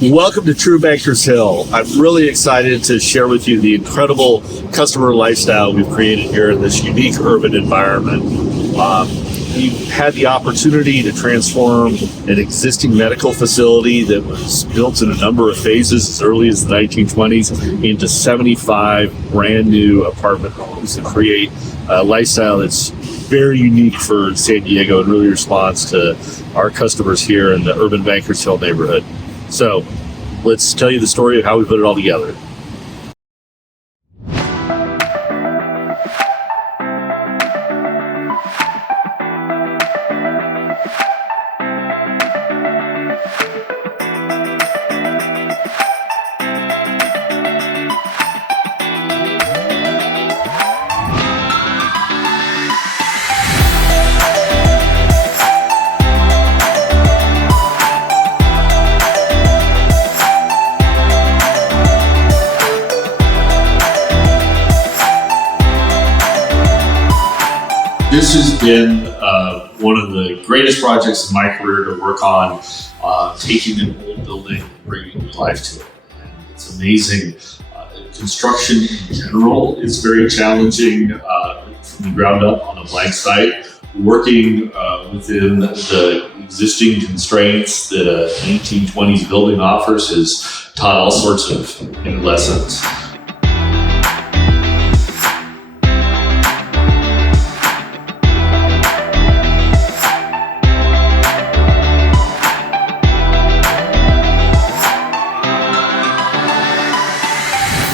Welcome to TRU Bankers Hill. I'm really excited to share with you the incredible customer lifestyle we've created here in this unique urban environment. We've had the opportunity to transform an existing medical facility that was built in a number of phases as early as the 1920s into 75 brand new apartment homes and create a lifestyle that's very unique for San Diego and really responds to our customers here in the urban Bankers Hill neighborhood. So let's tell you the story of how we put it all together. This has been one of the greatest projects in my career to work on, taking an old building and bringing new life to it. And it's amazing. Construction in general is very challenging from the ground up on a blank site. Working within the existing constraints that a 1920s building offers has taught all sorts of lessons.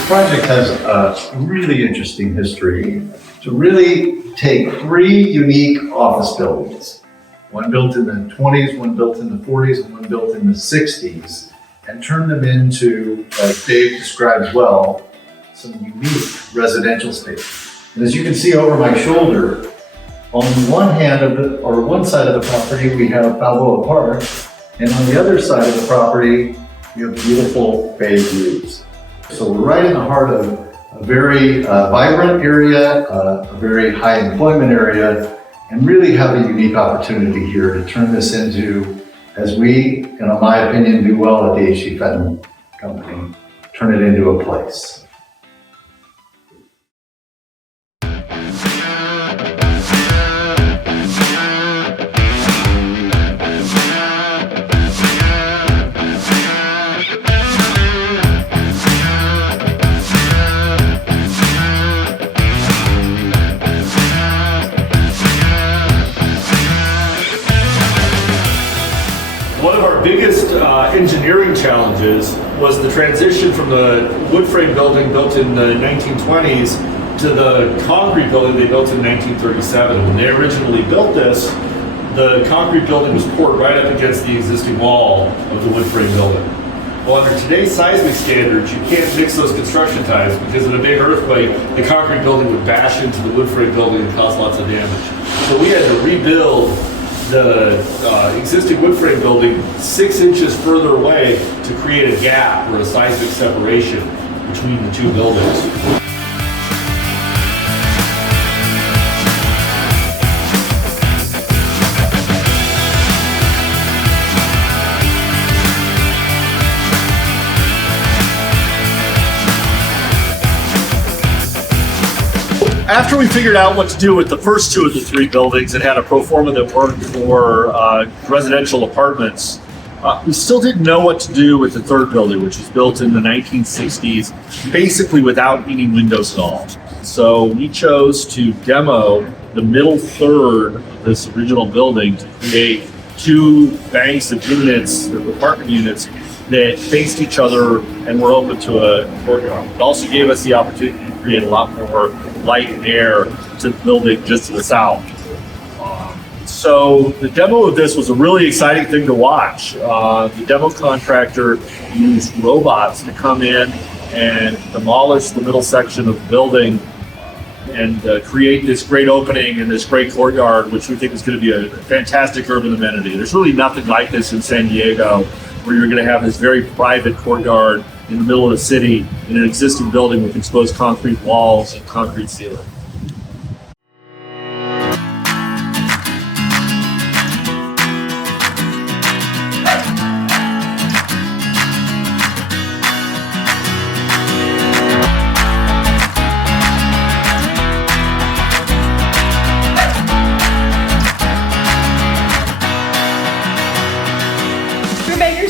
The project has a really interesting history to really take three unique office buildings, one built in the 20s, one built in the 40s, and one built in the 60s, and turn them into, like Dave describes well, some unique residential space. And as you can see over my shoulder, on one hand of one side of the property, we have Balboa Park, and on the other side of the property, we have beautiful bay views. So we're right in the heart of a very vibrant area, a very high employment area, and really have a unique opportunity here to turn this into, as we, in my opinion, do well at the Fenton Company, turn it into a place. One of our biggest engineering challenges was the transition from the wood frame building built in the 1920s to the concrete building they built in 1937. When they originally built this, the concrete building was poured right up against the existing wall of the wood frame building. Well, under today's seismic standards, you can't mix those construction types because in a big earthquake, the concrete building would bash into the wood frame building and cause lots of damage. So we had to rebuild the existing wood frame building 6 inches further away to create a gap or a seismic separation between the two buildings. After we figured out what to do with the first two of the three buildings and had a pro forma that worked for residential apartments, we still didn't know what to do with the third building, which was built in the 1960s, basically without any windows at all. So we chose to demo the middle third of this original building to create two banks of units, apartment units, that faced each other and were open to a courtyard. It also gave us the opportunity to create a lot more light and air to the building just to the south. So the demo of this was a really exciting thing to watch. The demo contractor used robots to come in and demolish the middle section of the building and create this great opening and this great courtyard, which we think is going to be a fantastic urban amenity. There's really nothing like this in San Diego, where you're going to have this very private courtyard in the middle of the city in an existing building with exposed concrete walls and concrete ceiling.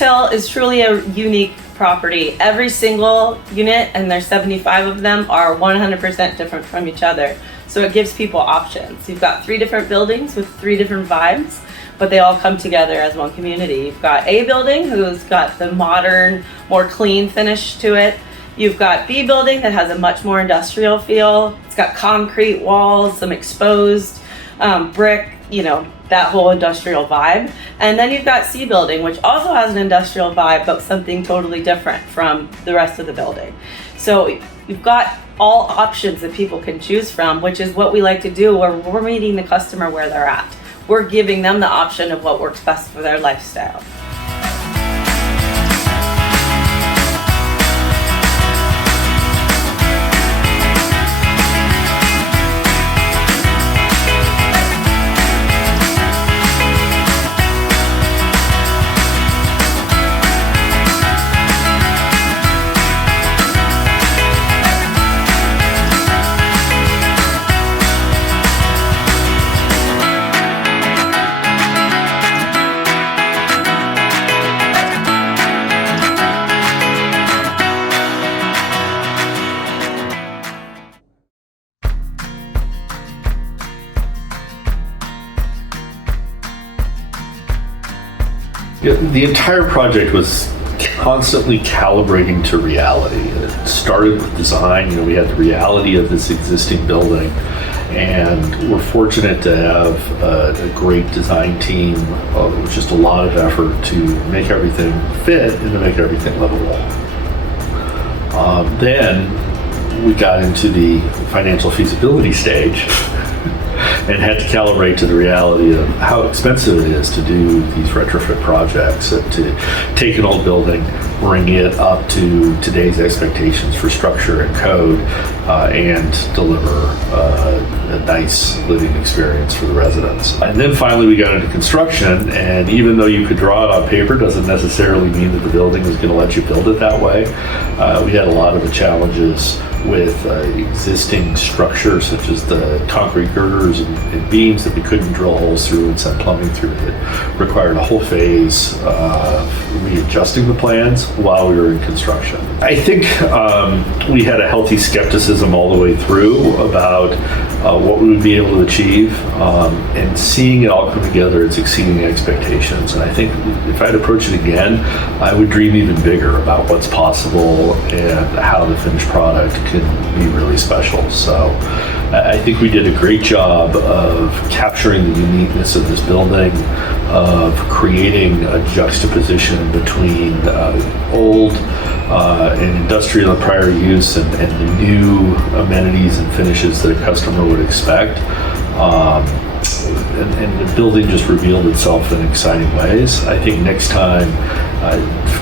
Hill is truly a unique property. Every single unit, and there's 75 of them, are 100% different from each other. So it gives people options. You've got 3 different buildings with 3 different vibes, but they all come together as one community. You've got A building, who's got the modern, more clean finish to it. You've got B building that has a much more industrial feel. It's got concrete walls, some exposed brick, that whole industrial vibe. And then you've got C building, which also has an industrial vibe, but something totally different from the rest of the building. So you've got all options that people can choose from, which is what we like to do, where we're meeting the customer where they're at. We're giving them the option of what works best for their lifestyle. The entire project was constantly calibrating to reality. It started with design. We had the reality of this existing building, and we're fortunate to have a great design team with just a lot of effort to make everything fit and to make everything livable. Then we got into the financial feasibility stage and had to calibrate to the reality of how expensive it is to do these retrofit projects, to take an old building, bring it up to today's expectations for structure and code, and deliver a nice living experience for the residents. And then finally we got into construction, and even though you could draw it on paper, doesn't necessarily mean that the building is going to let you build it that way. We had a lot of the challenges with existing structures, such as the concrete girders and beams that we couldn't drill holes through and send plumbing through. That required a whole phase of readjusting the plans while we were in construction. I think we had a healthy skepticism all the way through about what we would be able to achieve, and seeing it all come together, it's exceeding expectations. And I think if I'd approach it again, I would dream even bigger about what's possible and how the finished product can be really special. So I think we did a great job of capturing the uniqueness of this building, of creating a juxtaposition between old and industrial and prior use and the new amenities and finishes that a customer would expect. And the building just revealed itself in exciting ways. I think next time,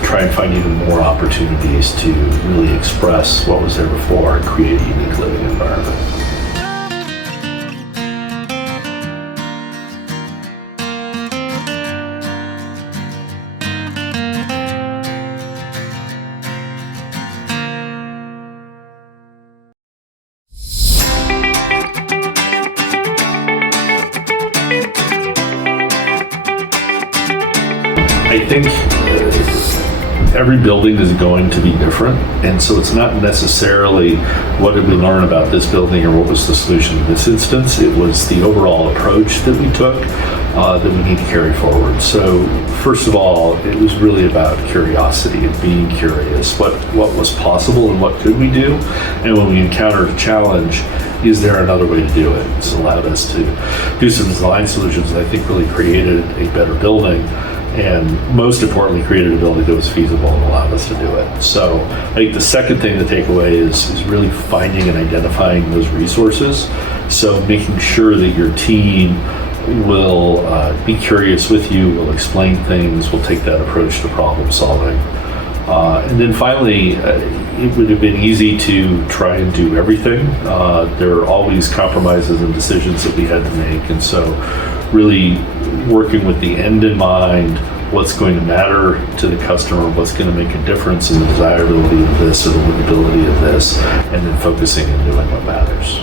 try and find even more opportunities to really express what was there before and create a unique living environment. I think every building is going to be different, and so it's not necessarily what did we learn about this building or what was the solution in this instance. It was the overall approach that we took that we need to carry forward. So first of all, it was really about curiosity and being curious. What was possible and what could we do? And when we encountered a challenge, is there another way to do it? It's allowed us to do some design solutions that I think really created a better building, and most importantly, created a building that was feasible and allowed us to do it. So I think the second thing to take away is really finding and identifying those resources. So making sure that your team will be curious with you, will explain things, will take that approach to problem solving. And then finally, it would have been easy to try and do everything. There are always compromises and decisions that we had to make. And so really working with the end in mind, what's going to matter to the customer, what's going to make a difference in the desirability of this or the livability of this, and then focusing and doing what matters.